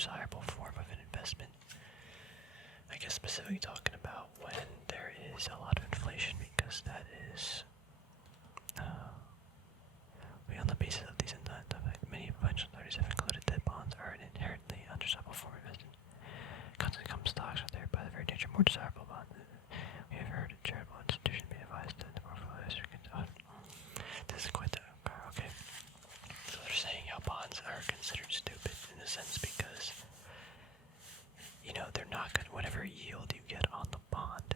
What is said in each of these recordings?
desirable form of an investment. I guess specifically talking about when there is a lot of inflation, because that is, on the basis of these many financial authorities have concluded that bonds are an inherently undesirable form of investment. Constant income stocks are there by their very nature more desirable bonds. We have heard of charitable institutions be advised that the portfolios are this is quite the okay. So they're saying how bonds are considered stupid in a sense because they're not good. Whatever yield you get on the bond,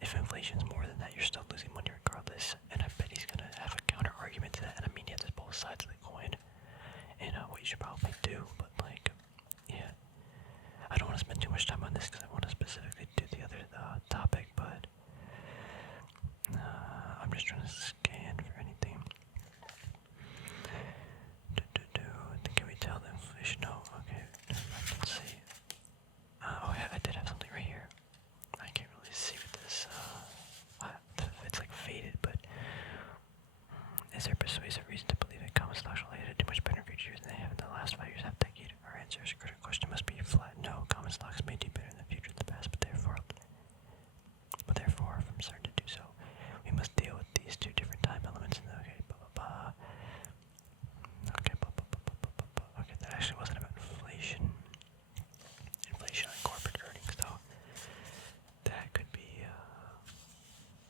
if inflation's more than that, you're still losing money regardless. And I bet he's gonna have a counter argument to that. And I mean, yeah, there's both sides of the coin. And what you should probably do, but yeah, I don't want to spend too much time on this because I want to specifically do the other topic. But I'm just trying to scan for anything. Can we tell the inflation? No. Okay. Let's see. I did have something right here. I can't really see with this. It's like faded, but is there persuasive reason to believe that common stocks will do much better in future years than they have in the last 5 years, half decade? Our answer is a critical question must be flat. No, common stocks may do better in the future than the past, but therefore from certain to do so. We must deal with these two different time elements. Okay, Okay, that actually wasn't about inflation. Inflation on corporate earnings, though. That could be,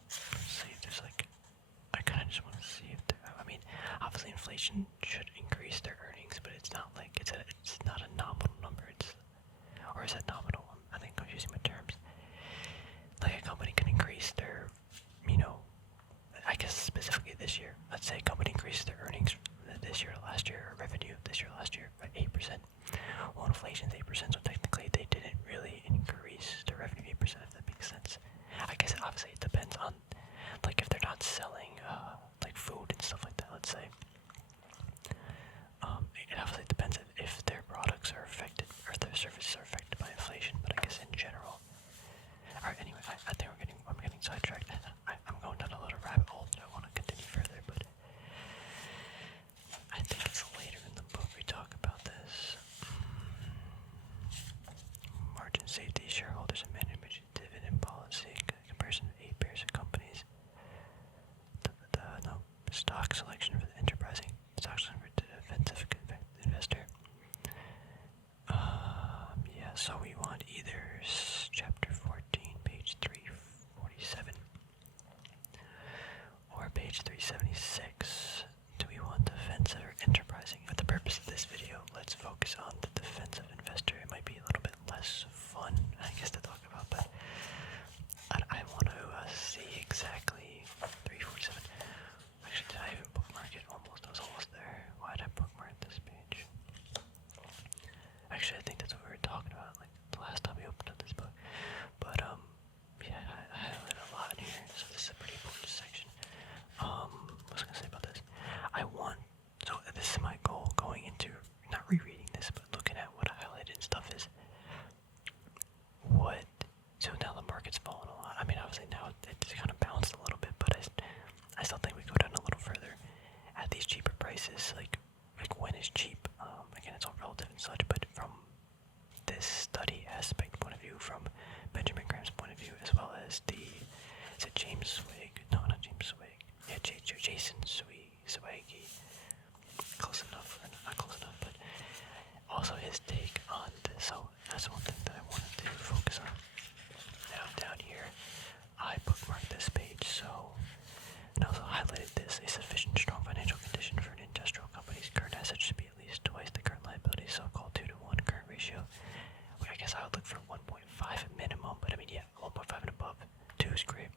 let's see if there's I kind of just want to see if there, I mean, obviously inflation should increase their earnings, but it's not like, it's not a nominal number, or is it nominal? I think I'm using my terms. Like a company can increase their, I guess specifically this year, let's say a company increases their earnings this year to last year, or revenue this year to last year by 8%. Well, inflation's 8%, so technically they didn't really increase their revenue 8%, if that makes sense. I guess obviously it depends on, if they're not selling, food and stuff like that, let's say. It obviously depends if their products are affected, or their services are affected by inflation, but I guess in general. Alright, anyway, I think I'm getting sidetracked. I'm going down a little rabbit hole that I want to continue further, but I think it's later in the book we talk about this. Margin safety, shareholders and management dividend policy, comparison of 8 pairs of companies. No, stock selection for the enterprising, stock selection for the defensive investor. Yeah, so we want either chapter 14, page 347, or page 376. Do we want defensive or enterprising? For the purpose of this video, let's focus on the defensive investor. It might be a little bit less fun, I guess, to talk about, but I want to see exactly 347. Actually, did I even bookmark it? Almost. I was almost there. Why did I bookmark this page? Actually, I think that's what we were talking about, the last time we opened up this book. But, yeah, I highlighted a lot in here, so this is a pretty important section. What was I gonna say about this? So this is my goal going into, not rereading this, but looking at what I highlighted and stuff is, so now the market's fallen a lot. I mean, obviously now it's kind of bounced a little bit, but I still think we go down a little further at these cheaper prices, like when is cheap? Again, it's all relative and such, but from this study aspect point of view, from Benjamin Graham's point of view, as well as is it James Swig? No, not James Swig. Yeah, Jason Swiggy. Close enough, or not close enough, but also his take on this. So that's one thing that I wanted to focus on. Now down here, I bookmarked this page, and also highlighted this. A sufficient strong financial condition for an industrial company's current assets should be at least twice the current liability, so-called 2-to-1 current ratio. I guess I would look for 1.5 at minimum, but I mean, yeah, 1.5 and above. 2 is great.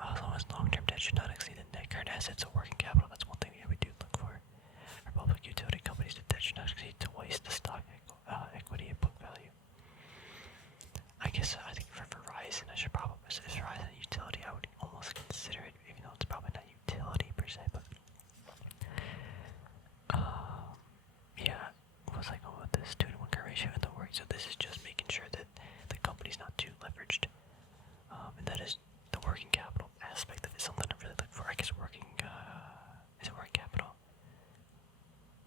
As long as long-term debt should not exceed the net current assets or working capital, that's one thing we do look for. For public utility companies, the debt should not exceed twice the stock equity and book value. I guess I think for Verizon, if Verizon a utility, I would almost consider it, even though it's probably not utility per se, but yeah, what was I going with this 2-to-1 current ratio and the work? So this is just making sure that the company's not too leveraged, and that is the working capital aspect of it. Something I really look for. I guess is it working capital?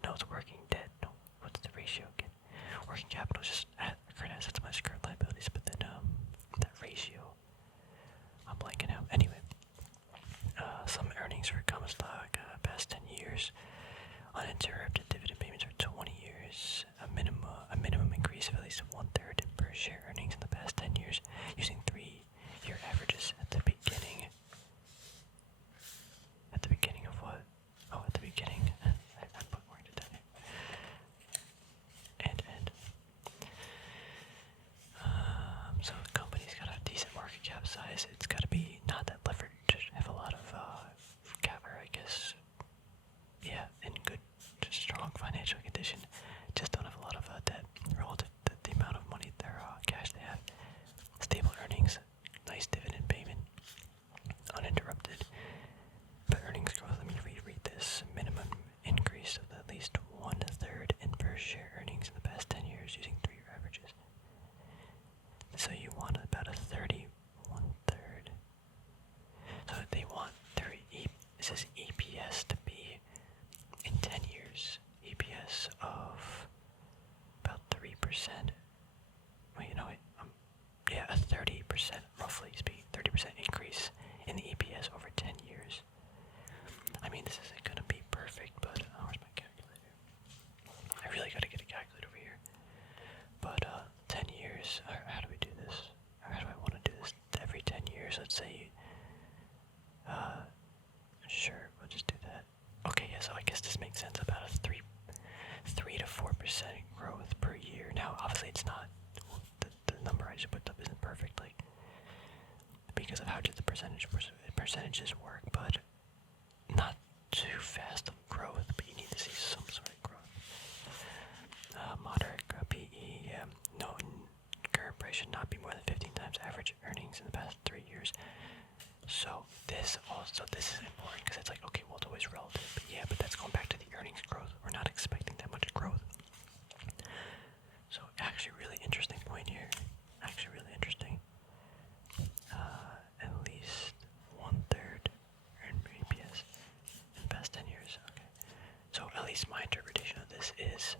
No, it's working debt. No, what's the ratio again? working capital is just current assets minus current liabilities, but then that ratio, I'm blanking out. Anyway, some earnings for common stock past 10 years. Uninterrupted dividend payments for 20 years. A minimum increase of at least 1/3 in per share earnings in the past 10 years, using 3-year averages at the beginning. At the beginning of what? Oh, at the beginning. I'm bookmarked it down here. And. So the company's got a decent market cap size. It's got to be not that leveraged. Have a lot of cap, or I guess, yeah, in good, strong financial condition. Just don't have a lot of debt relative to the amount of money, their cash they have. Stable earnings, nice dividend payment, uninterrupted. But earnings growth, let me reread this. Minimum increase of at least 1/3 in per share earnings in the past 10 years using 3-year averages. So you want about a 30, 1/3. So they want their it says EPS to be in 10 years. EPS of about 3%. Wait, no, yeah, a 30%, roughly speaking, 30% increase in the EPS over 10 years. I mean, this isn't gonna be perfect, but where's my calculator? I really gotta get a calculator over here. But 10 years, how do we do this? Or how do I want to do this? Every 10 years, let's say, sure, we'll just do that. Okay, yeah, so I guess this makes sense, about a 3 to 4% growth per year. Now, obviously it's not, the number I just put up isn't perfect, like, because of how did the percentages work, but not too fast of growth, but you need to see some sort of growth. Moderate PE, yeah. No, current price should not be more than 15 times average earnings in the past 3 years. So this is important because it's like, okay, well, it's always relative, but yeah, but that's going back to the earnings growth. We're not expecting that much growth. So actually, really interesting point here. Actually, really interesting. At least 1/3 earned EPS in the past 10 years. Okay. So at least my interpretation of this is,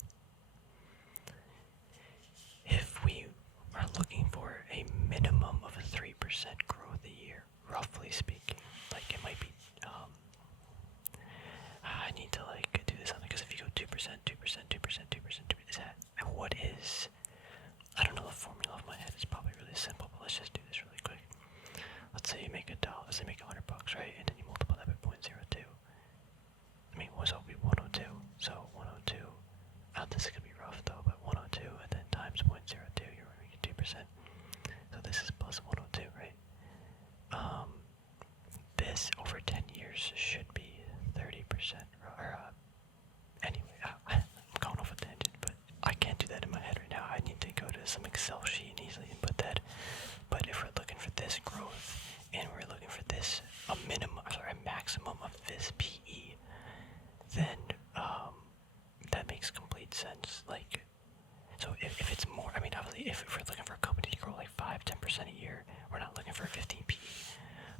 if we are looking for a minimum of a 3% growth a year, roughly speaking, like it might be, I need to like do this on it, because if you go 2%, 2%, 2%, 2%, is that, what is, I don't know the formula off my head, it's probably really simple, but let's just do this really quick. Let's say you make let's say you make $100, right, and then you multiply that by 0.02. I mean, what's up, be 102, so 102, this is going to be rough though, but 102, and then times 0.02, you're making 2%. So this is plus 102, right? This over 10 years should be 30%, or, anyway, I'm going off a tangent, but I can't do that in my head right now. I need to go to some Excel sheet and easily input that. But if we're looking for this growth, and we're looking for this, a maximum of this PE, then, that makes complete sense. Like, so if it's more, I mean, obviously, if we're looking for a company to grow like 5-10% a year, we're not looking for a 15 PE,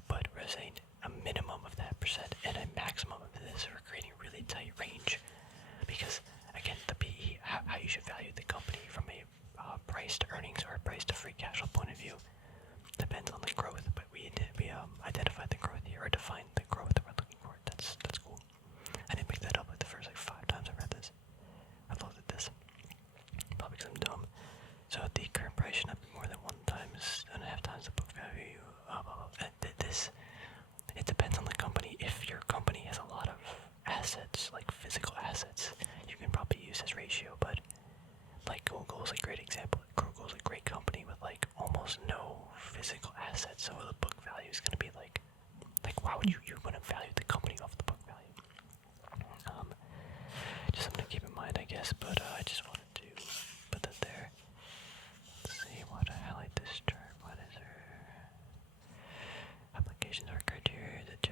but we're saying a minimum of that percent and a maximum of this. We're creating a really tight range, because again, the PE, how you should value the company from a price to earnings or price to free cash flow point of view, depends on the growth. But we identified the growth here, or defined the growth that we're looking for. That's cool. I didn't pick that up like the first like 5 times I read this. I looked at this. Probably because I'm dumb. So the current price should not be more than 1.5 times the book value. It depends on the company. If your company has a lot of assets, like physical assets, you can probably use this ratio. But like Google is a great example. Google is a great company with like almost no physical assets, so the book value is going to be like why would you wouldn't value the company off the book value? Just something to keep in mind, I guess. But I just wanted to put that there. Let's see, what I highlight this chart. What is there? Applications or criteria that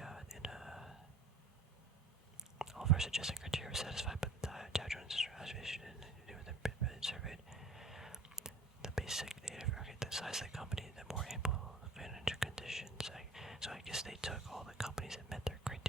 all of our suggested criteria were satisfied, but the Dow Jones observation with the surveyed the basic data. Okay, the size of the company, the more ample financial conditions. So I guess they took all the companies that met their criteria.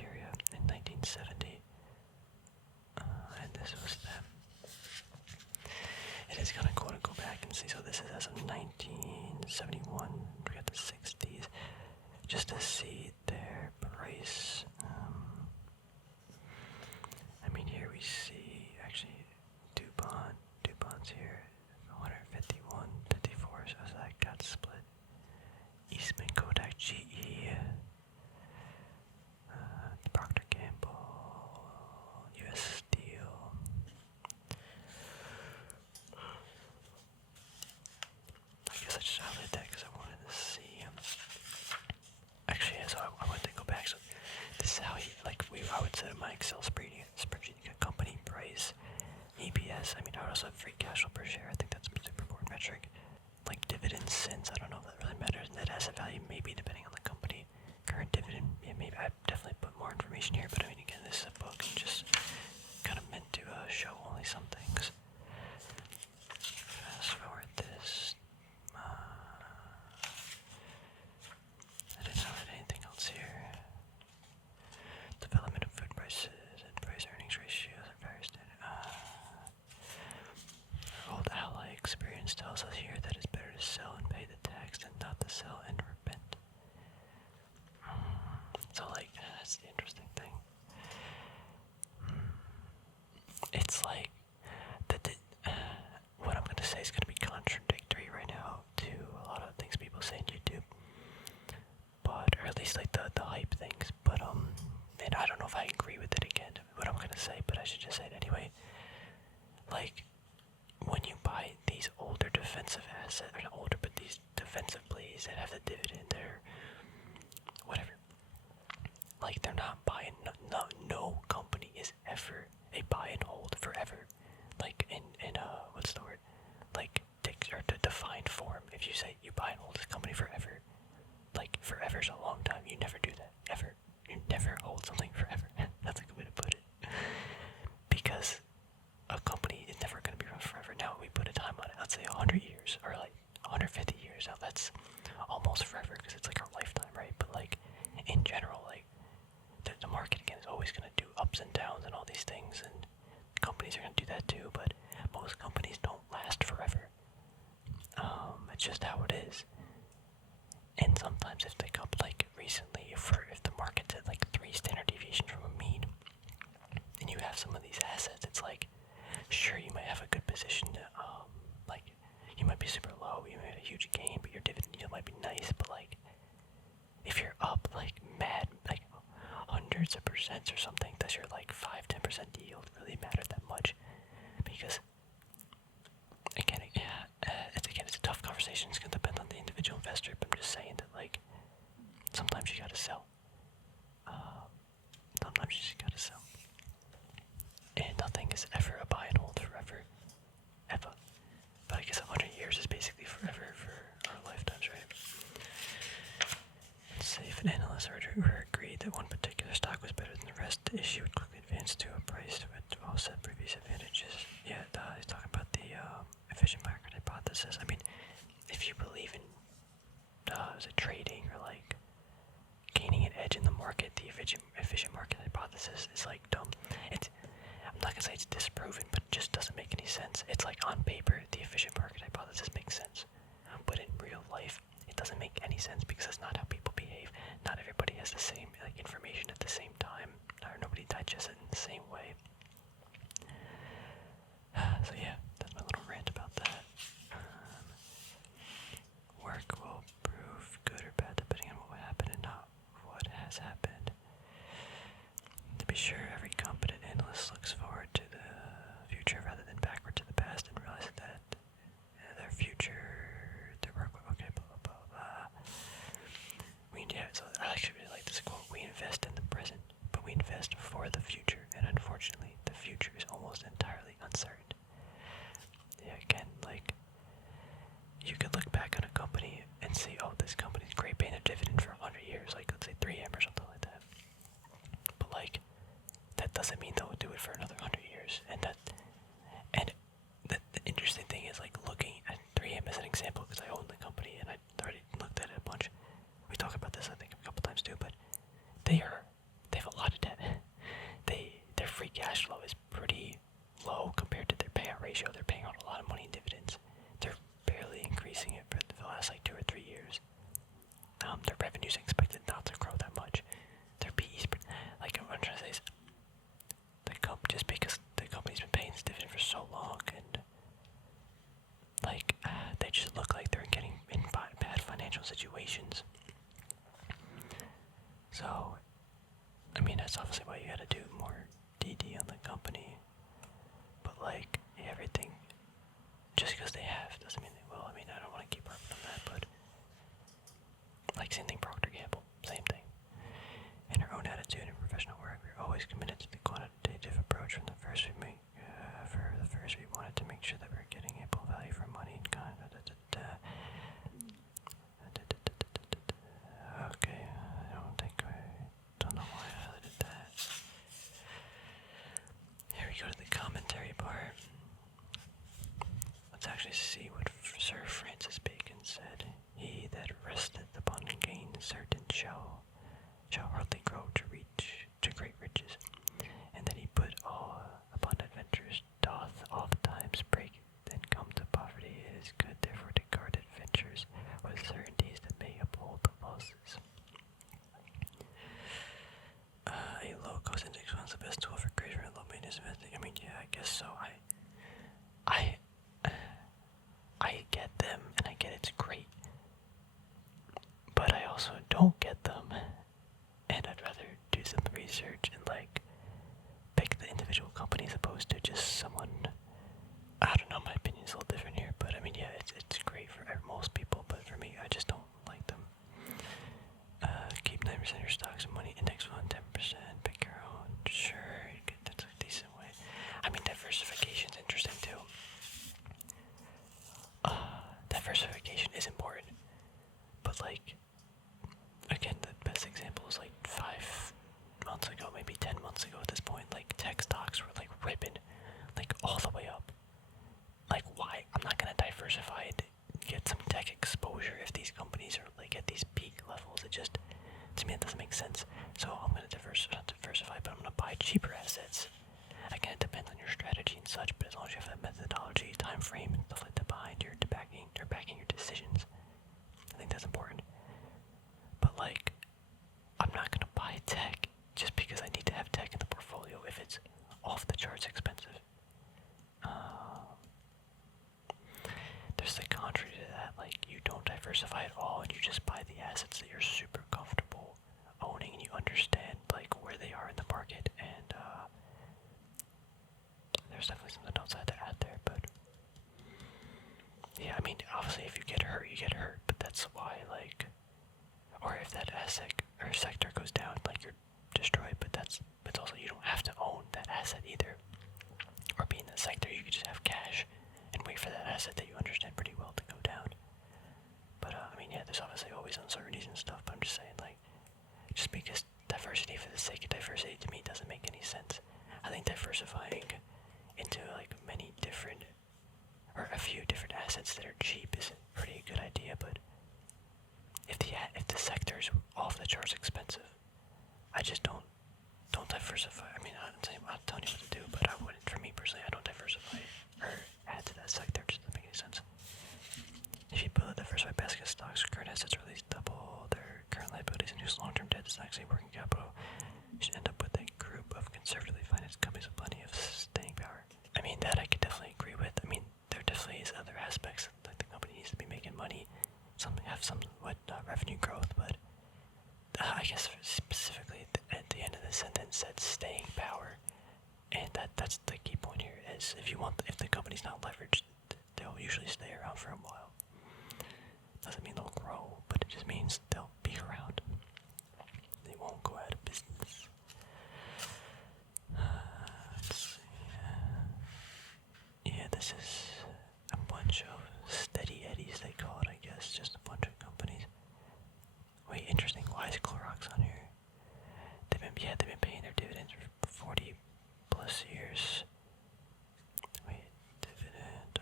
GE, Procter Gamble, US Steel. I guess I just highlighted that because I wanted to see. Actually, yeah, so I wanted to go back. So this is how I would set up my Excel spreadsheet. You got company price, EPS. I mean, I would also have free cash flow per share. I think that's a super important metric. Like dividends since, I don't know if that really matters. Net asset value, maybe depending on the company. Current dividend, yeah, maybe I'd definitely put more information here. But I mean, again, this is a book and just kind of meant to show only some things. Fast forward this. I didn't highlight anything else here. Development of food prices and price earnings ratios are very standard. Our old ally experience tells us here that it's better to sell and pay the tax than not to sell and repent. So, like, that's the interesting thing. It's like, what I'm gonna say is gonna be contradictory right now to a lot of things people say on YouTube. But, or at least like the hype things. But, and I don't know if I agree with it again, what I'm gonna say, but I should just say it anyway. Like, when you buy these older defensive assets, or not older, but these defensive plays that have the dividend, they're whatever. Like, they're not buying. No company is ever a buy and hold forever. Like in what's the word? Like or to defined form. If you say you buy and hold this company forever, like forever is a long time. You never do that ever. You never hold something forever. That's a good way to put it. Because a company is never going to be run forever. Now we put a time on it. Let's say 100 years or like 150 years. Now that's almost forever because it's like our lifetime, right? But like in general, like the market again is always going to do ups and downs and all these things, and companies are going to do that too. But most companies don't last forever. It's just how it is. And sometimes if they come like recently, if the market's at like 3 standard deviations from a mean, and you have some of these assets, it's like, sure, you might have a good position to, like, you might be super low, you might have a huge gain, but your dividend yield might be nice, but like, if you're up like mad, like hundreds of percents or something, does your like 5-10% yield really matter that much? Because again, it's a tough conversation. It's gonna depend on the individual investor, but I'm just saying that like sometimes you gotta sell. Sometimes you just gotta sell. And nothing is ever a buy and hold forever. Ever. But I guess 100 years is basically forever for our lifetimes, right? Let's see if an analyst were agreed that one particular stock was better than the rest, the issue would quickly advance to a price to offset previous advantages. Yeah, he's talking about the efficient market hypothesis. I mean, if you believe in is it trading or like gaining an edge in the market, the efficient market hypothesis is like dumb. I'm not gonna say it's disproven, but it just doesn't make any sense. It's like on paper, the efficient market hypothesis makes sense, but in real life, it doesn't make any sense because that's not how people behave. Not everybody has the same like information at the same time, or nobody digests it in the same way. So yeah, that's my little rant about that. Work will prove good or bad depending on what will happen and not what has happened. To be sure, every competent analyst looks forward to the future rather than backward to the past and realizes that their future, their work, okay, blah, blah, blah, blah. So I actually really like this quote. We invest in the present, but we invest for the future, and unfortunately, the future is almost entirely uncertain. Yeah, again, like, you could look back on a company and see, oh, this company's great, paying a dividend for 100 years, like, let's say 3M or something like that. But, like, that doesn't mean they'll do it for another 100 years. And the interesting thing is, like, looking at 3M as an example, because I own the company and I already looked at it a bunch. We talk about this, I think, a couple times too, but they have a lot of debt. Their free cash flow is pretty low compared to their payout ratio. They're paying out a lot of money in dividends. They're barely increasing it for the last like 2 or 3 years. Their revenue's expected not to grow that much. Their PE's, like what I'm trying to say is, just because the company's been paying actually see what Sir Francis Bacon said. He that resteth upon gain certain shall hardly grow to reach to great riches, and that he put all upon adventures doth oft times break, then come to poverty. It is good therefore to guard adventures with certainties that may uphold the losses. A low cost index fund is the best tool for creating low maintenance investing. I mean, yeah, I guess so. I get them, and I get it's great, but I also don't get them, and I'd rather do some research and like pick the individual company as opposed to just someone. I don't know, my opinion's a little different here, but I mean, yeah, it's great for most people, but for me, I just don't like them. Keep 9% of your stocks and money, index fund 10%, pick your own, sure, that's a decent way. I mean, diversification's interesting too. Diversification is important, but like, again, the best example is like 5 months ago, maybe 10 months ago at this point, like tech stocks were like ripping, like all the way up. Like, why? I'm not gonna diversify and get some tech exposure if these companies are like at these peak levels. It just, to me, it doesn't make sense. So I'm gonna diversify, but I'm gonna buy cheaper assets. Again, it depends on your strategy and such, but as long as you have that methodology, time frame, and stuff like that behind your backing your decisions, I think that's important. But like, I'm not gonna buy tech just because I need to have tech in the portfolio if it's off the charts expensive. There's the contrary to that, like you don't diversify at all and you just buy the assets that you're super comfortable owning and you understand like where they are in the market, and there's definitely something outside to add there, but yeah, I mean, obviously if you get hurt, you get hurt, but that's why, like, or if that asset or sector goes down, like you're destroyed, but also you don't have to own that asset either, or be in that sector. You could just have cash and wait for that asset that you understand pretty well to go down. But I mean, yeah, there's obviously always uncertainties and stuff, but I'm just saying, like, just because diversity for the sake of diversity to me doesn't make any sense. I think diversifying into like many different, or a few different assets that are cheap is a pretty good idea, but if the sector is off the charts expensive, I just don't diversify. I mean, I'm not telling you what to do, but I wouldn't. For me personally, I don't diversify or add to that sector. It just doesn't make any sense. If you build a diversified basket of stocks, current assets are at least double their current liabilities and use long-term debt as actually working capital, you should end up with a group of conservatively financed companies with plenty of staying power. I mean, that I could definitely agree with. I mean, there definitely is other aspects, like the company needs to be making money, have some revenue growth, but I guess specifically at the end of the sentence said staying power, and that's the key point here. Is if the company's not leveraged, they'll usually stay around for a while. Doesn't mean they'll grow, but it just means they'll be around. They won't go out of business. Let's see. Yeah, this is a bunch of steady eddies, they call it, I guess. Just a bunch of companies. Wait, interesting. Why is Clorox on here? They've been paying their dividends for 40 plus years. Wait, dividend,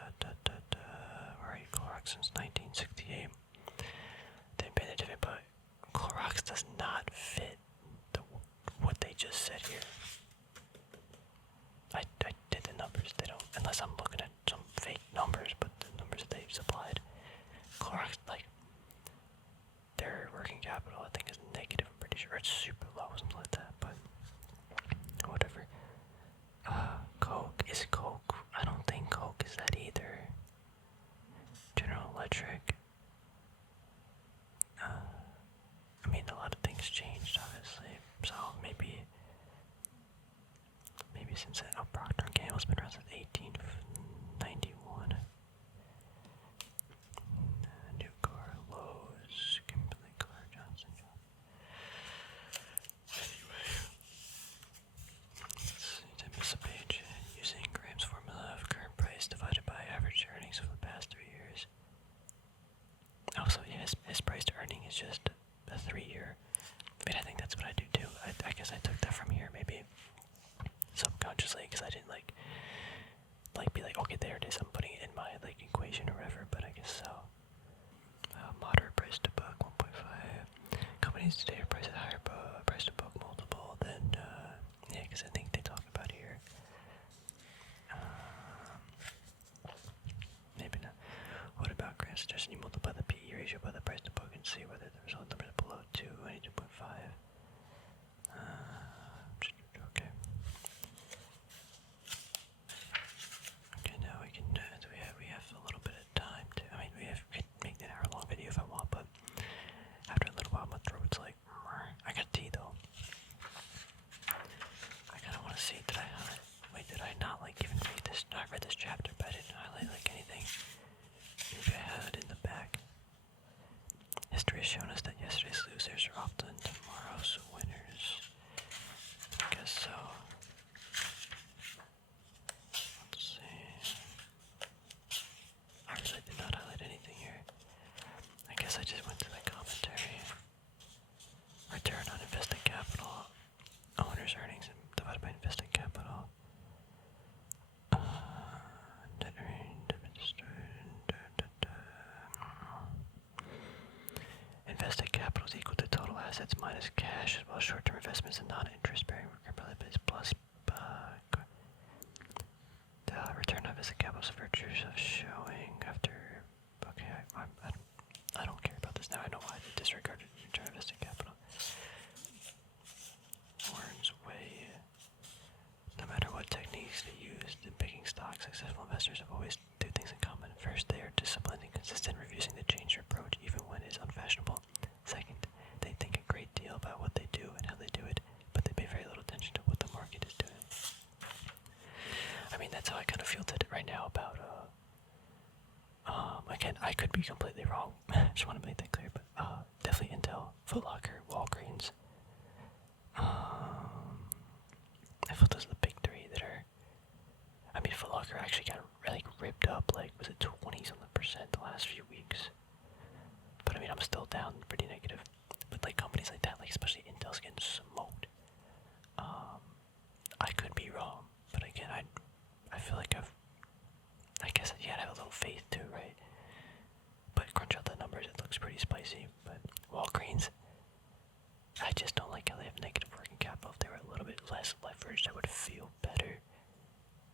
where are you? Clorox since 1968. They've been paying their dividend, but Clorox does not fit what they just said here. I did the numbers. They don't, unless I'm looking at some fake numbers, but the numbers that they've supplied. Clorox, like, their working capital, I think, is negative. I'm pretty sure it's super low, something like that, but whatever. Coke. Is Coke? I don't think Coke is that either. General Electric. I mean, a lot of things changed, obviously, so maybe since then, Procter & Gamble's been around since 1891. Nucor, Lowe's, Kimberly-Clark, Johnson & Johnson. Anyway, let's see, I missed a page. Using Graham's formula of current price divided by average earnings for the past 3 years. Oh, so yeah, his price to earning is just a 3-year. I mean, I think that's what I do too. I guess I took that from here, maybe subconsciously, because I didn't like be like, okay, there it is, I'm putting it in my like equation So, moderate price to book 1.5. Companies today are priced at higher price to book multiple than, yeah, because I think they talk about here. Maybe not. What about grant suggestion you multiply the PE ratio by the price to book and see whether the result number is below 2, 22.5. Okay. Okay, now we can, we have a little bit of time to, I mean, we can make an hour-long video if I want, but after a little while my throat's like, I got tea though. I kinda wanna see, did I highlight, wait, did I not like even read this, I read this chapter, but I didn't highlight like anything. Maybe I had it in the back. History has shown us that yesterday's losers are often tomorrow's winners. I guess so. Let's see. I really did not highlight anything here. I guess I just went to the commentary. Return on invested capital. Owner's earnings divided by invested capital. Net earnings invested capital is equal to total assets minus cash, as well as short-term investments and non-interest-bearing liabilities plus the return on invested capital is virtues of showing after. Okay, I don't care about this now. I know why they disregarded return on invested capital. Warren's way. No matter what techniques they use in picking stocks, successful investors have always two things in common. First, they are disciplined and consistent, refusing to change their approach even when it is unfashionable. Second, they think a great deal about what they do and how they do it, but they pay very little attention to what the market is doing. I mean, that's how I kind of feel right now about, again, I could be completely wrong. Just want to make that clear, but, definitely Intel, Foot Locker, Walgreens. I feel those are the big three that are, I mean, Foot Locker actually got, like, ripped up, like, was it 20-something% the last few weeks? But I mean, I'm still down pretty negative. But like companies like that, like especially Intel's getting smoked. I could be wrong, but again, I feel like I guess you gotta have a little faith too, right? But crunch out the numbers, it looks pretty spicy. But Walgreens, I just don't like how they have negative working capital. If they were a little bit less leveraged, I would feel better.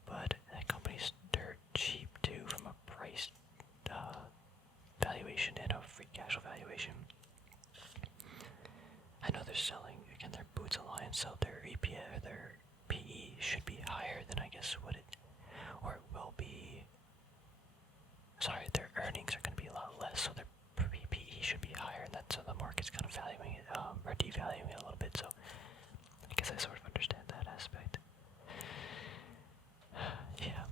But that company's dirt cheap too from a price valuation and a free cash flow valuation. I know they're selling, again, their Boots Alliance, so their EPA, their PE should be higher than I guess what it, or it will be, sorry, their earnings are going to be a lot less, so their PE should be higher, and that's so the market's kind of valuing it, or devaluing it a little bit, so I guess I sort of understand that aspect. Yeah.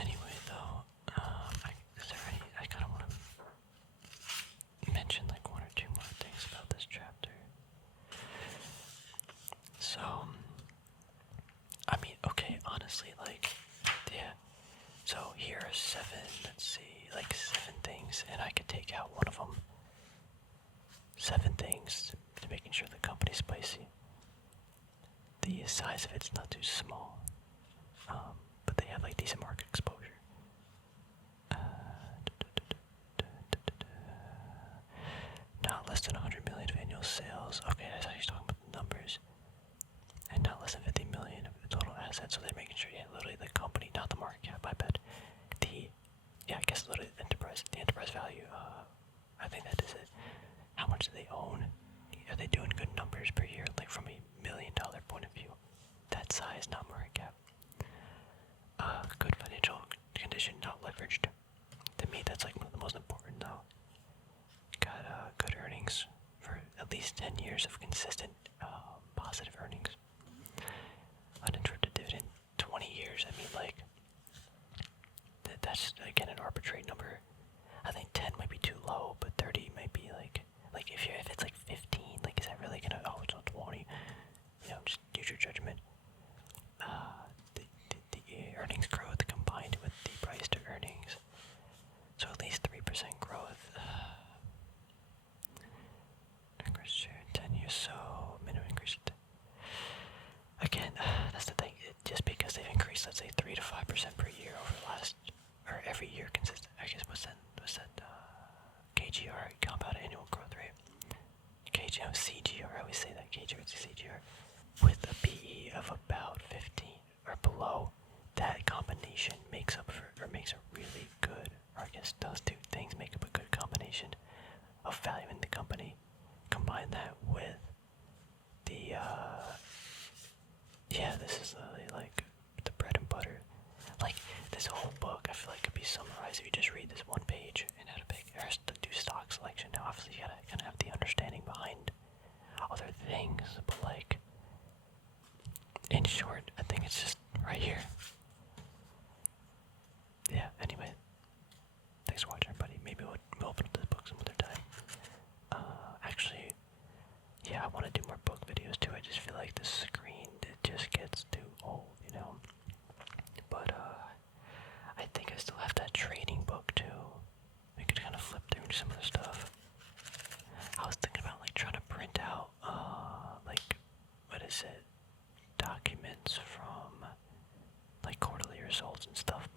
Anyway, though, is there any, I kind of want to mention like one or two more things about this chapter. So, I mean, okay, honestly, like, yeah, so here are let's see, like 7 things, and I could take out one of them. 7 things to making sure the company's spicy. The size of it's not too small, but they have like decent market exposure. Not less than 100 million of annual sales. Okay, that's how he's talking about the numbers. And not less than 50 million of total assets, so they're making sure, yeah, literally the company, not the market cap, I bet. I guess literally the enterprise value, I think that is it. How much do they own? Are they doing good numbers per year, like from $1 million point of view? That size, not market cap. Good financial condition, not leveraged. To me, that's like one of the most important, though. Got good earnings for at least 10 years of consistent positive earnings. Uninterrupted dividend, 20 years. I mean, like, that's again an arbitrary number. I think 10 might be too low, but 30 might be like if it's like 15, like is that really gonna? Oh, it's not 20. You know, just use your judgment. The earnings growth combined with the price to earnings, so at least 3% growth. Increase share 10 years, so minimum increase. Again, that's the thing. Just because they've increased, let's say 3 to 5% per year over the last, or every year consistent. I guess always say that KGR with a PE of about 15 or below, that combination makes up for, or makes a really good, or I guess those two things make up a good combination of value in the company. Combine that with the, yeah, this is literally like the bread and butter. Like, this whole book, I feel like could be summarized if you just read this one page and how to pick, or to do stock selection. Now, obviously, you gotta kind of have the understanding behind other things, but like, in short, I think it's just right here. Yeah, anyway, thanks for watching, everybody. Maybe we'll open up this book some other time. Actually, yeah, I want to do more book videos too. I just feel like the screen, it just gets too old, you know? But, I think I still have that trading book too. We could kind of flip through some of the stuff. I was thinking about like trying to print out, like, what is it? Documents from like quarterly results and stuff,